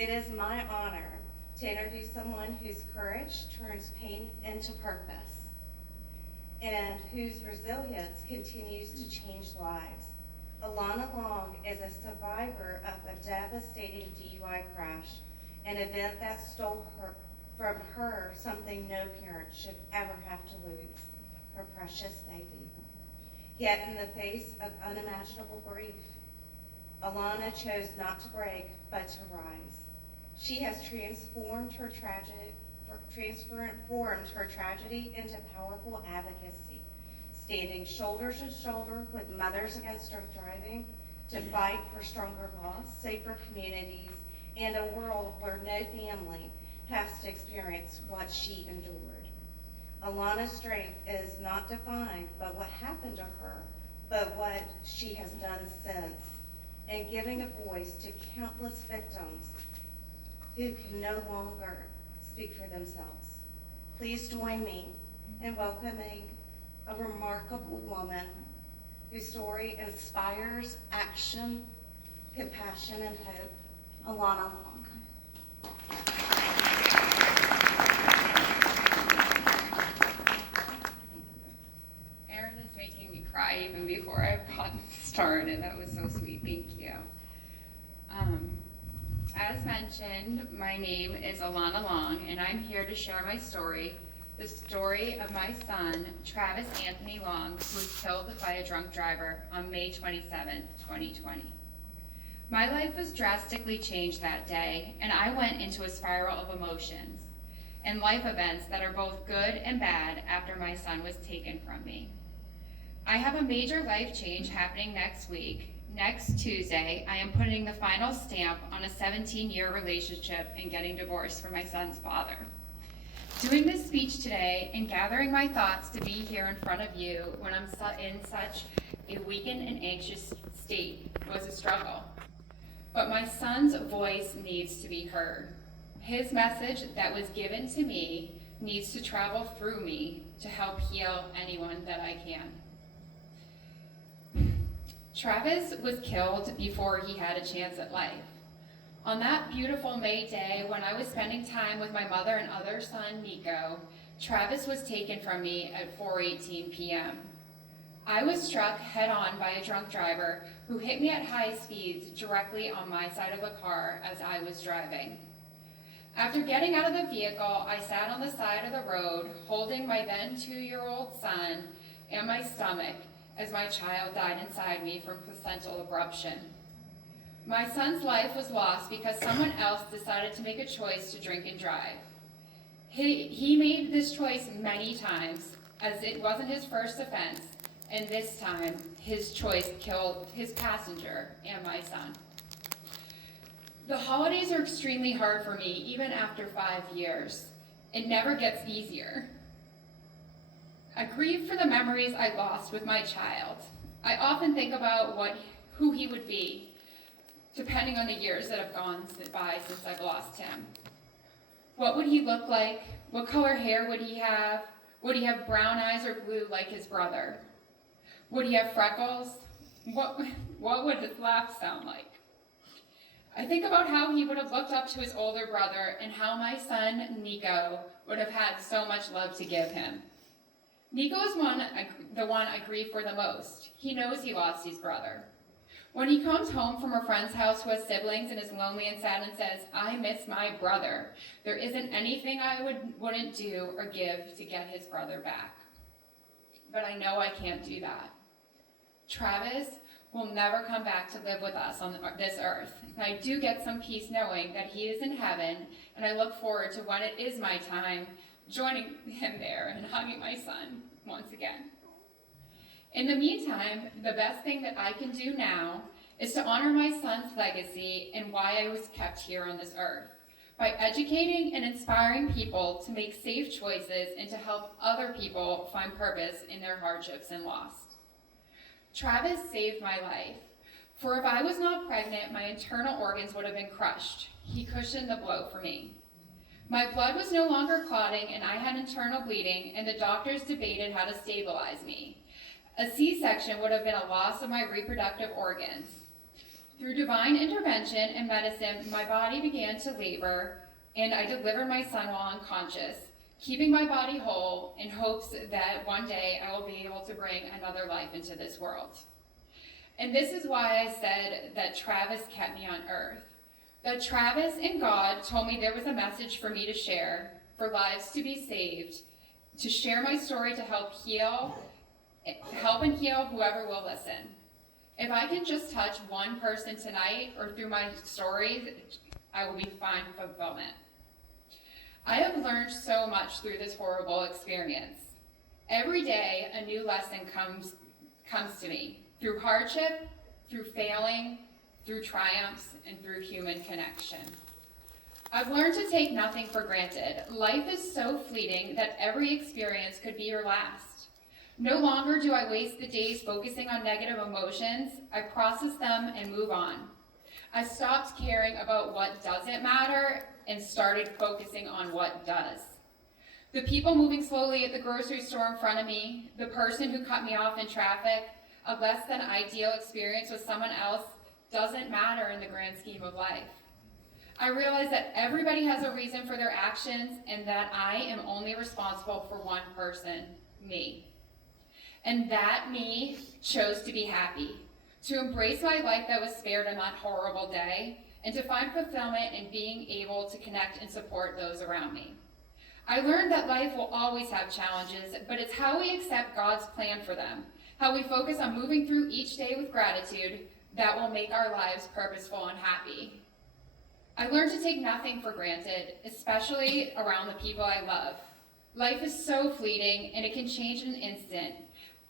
It is my honor to introduce someone whose courage turns pain into purpose and whose resilience continues to change lives. Alana Long is a survivor of a devastating DUI crash, an event that stole from her something no parent should ever have to lose, her precious baby. Yet in the face of unimaginable grief, Alana chose not to break, but to rise. She has transformed her tragedy into powerful advocacy, standing shoulder to shoulder with Mothers Against Drunk Driving to fight for stronger laws, safer communities, and a world where no family has to experience what she endured. Alana's strength is not defined by what happened to her, but what she has done since, and giving a voice to countless victims who can no longer speak for themselves. Please join me in welcoming a remarkable woman whose story inspires action, compassion, and hope, Alana Long. Erin is making me cry even before I've gotten started. That was so sweet. Thank you. As mentioned, my name is Alana Long, and I'm here to share my story, the story of my son, Travis Anthony Long, who was killed by a drunk driver on May 27th, 2020. My life was drastically changed that day, and I went into a spiral of emotions and life events that are both good and bad after my son was taken from me. I have a major life change happening next week. Next Tuesday, I am putting the final stamp on a 17-year relationship and getting divorced from my son's father. Doing this speech today and gathering my thoughts to be here in front of you when I'm in such a weakened and anxious state was a struggle. But my son's voice needs to be heard. His message that was given to me needs to travel through me to help heal anyone that I can. Travis was killed before he had a chance at life. On that beautiful May day when I was spending time with my mother and other son, Nico, Travis was taken from me at 4:18 p.m. I was struck head-on by a drunk driver who hit me at high speeds directly on my side of the car as I was driving. After getting out of the vehicle, I sat on the side of the road holding my then 2-year-old son and my stomach as my child died inside me from placental abruption. My son's life was lost because someone else decided to make a choice to drink and drive. He made this choice many times, as it wasn't his first offense, and this time his choice killed his passenger and my son. The holidays are extremely hard for me, even after 5 years. It never gets easier. I grieve for the memories I lost with my child. I often think about who he would be, depending on the years that have gone by since I've lost him. What would he look like? What color hair would he have? Would he have brown eyes or blue like his brother? Would he have freckles? What would his laugh sound like? I think about how he would have looked up to his older brother and how my son, Nico, would have had so much love to give him. Nico is the one I grieve for the most. He knows he lost his brother. When he comes home from a friend's house who has siblings and is lonely and sad and says, "I miss my brother," there isn't anything I wouldn't do or give to get his brother back. But I know I can't do that. Travis will never come back to live with us on this earth. And I do get some peace knowing that he is in heaven, and I look forward to when it is my time, joining him there and hugging my son once again. In the meantime, the best thing that I can do now is to honor my son's legacy and why I was kept here on this earth, by educating and inspiring people to make safe choices and to help other people find purpose in their hardships and loss. Travis saved my life, for if I was not pregnant, my internal organs would have been crushed. He cushioned the blow for me. My blood was no longer clotting and I had internal bleeding, and the doctors debated how to stabilize me. A C-section would have been a loss of my reproductive organs. Through divine intervention and medicine, my body began to labor, and I delivered my son while unconscious, keeping my body whole in hopes that one day I will be able to bring another life into this world. And this is why I said that Travis kept me on earth. That Travis and God told me there was a message for me to share, for lives to be saved, to share my story to help and heal whoever will listen. If I can just touch one person tonight or through my stories, I will be fine with fulfillment. I have learned so much through this horrible experience. Every day, a new lesson comes to me through hardship, through failing, through triumphs, and through human connection. I've learned to take nothing for granted. Life is so fleeting that every experience could be your last. No longer do I waste the days focusing on negative emotions. I process them and move on. I stopped caring about what doesn't matter and started focusing on what does. The people moving slowly at the grocery store in front of me, the person who cut me off in traffic, a less than ideal experience with someone else doesn't matter in the grand scheme of life. I realize that everybody has a reason for their actions and that I am only responsible for one person, me. And that me chose to be happy, to embrace my life that was spared on that horrible day, and to find fulfillment in being able to connect and support those around me. I learned that life will always have challenges, but it's how we accept God's plan for them, how we focus on moving through each day with gratitude, that will make our lives purposeful and happy. I learned to take nothing for granted, especially around the people I love. Life is so fleeting, and it can change in an instant.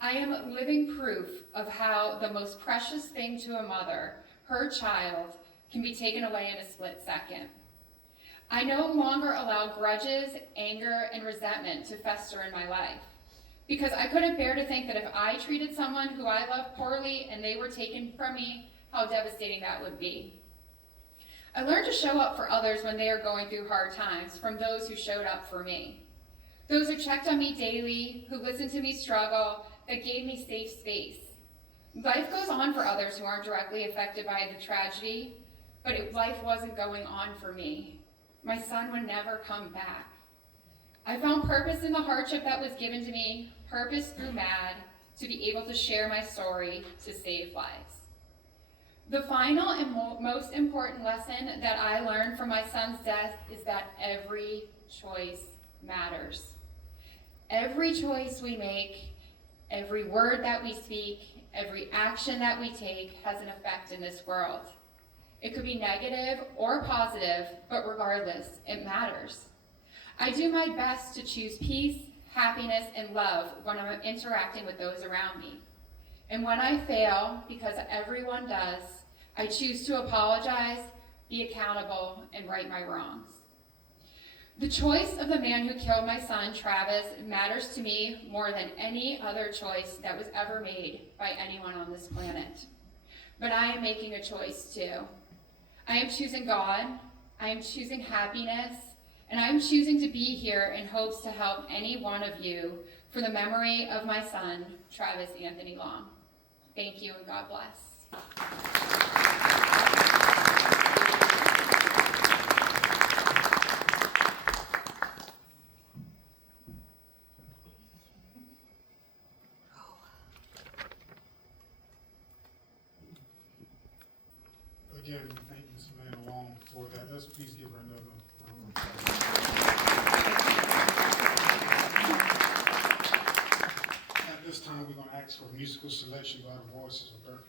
I am living proof of how the most precious thing to a mother, her child, can be taken away in a split second. I no longer allow grudges, anger, and resentment to fester in my life, because I couldn't bear to think that if I treated someone who I love poorly and they were taken from me, how devastating that would be. I learned to show up for others when they are going through hard times from those who showed up for me. Those who checked on me daily, who listened to me struggle, that gave me safe space. Life goes on for others who aren't directly affected by the tragedy, but life wasn't going on for me. My son would never come back. I found purpose in the hardship that was given to me, purpose through MAD, to be able to share my story to save lives. The final and most important lesson that I learned from my son's death is that every choice matters. Every choice we make, every word that we speak, every action that we take has an effect in this world. It could be negative or positive, but regardless, it matters. I do my best to choose peace, happiness, and love when I'm interacting with those around me. And when I fail, because everyone does, I choose to apologize, be accountable, and right my wrongs. The choice of the man who killed my son, Travis, matters to me more than any other choice that was ever made by anyone on this planet. But I am making a choice too. I am choosing God, I am choosing happiness, and I am choosing to be here in hopes to help any one of you for the memory of my son, Travis Anthony Long. Thank you and God bless. Again, thank you, Samantha Long, for that. Let's please give her another round. At this time, we're going to ask for musical selection by the voices of Berkeley.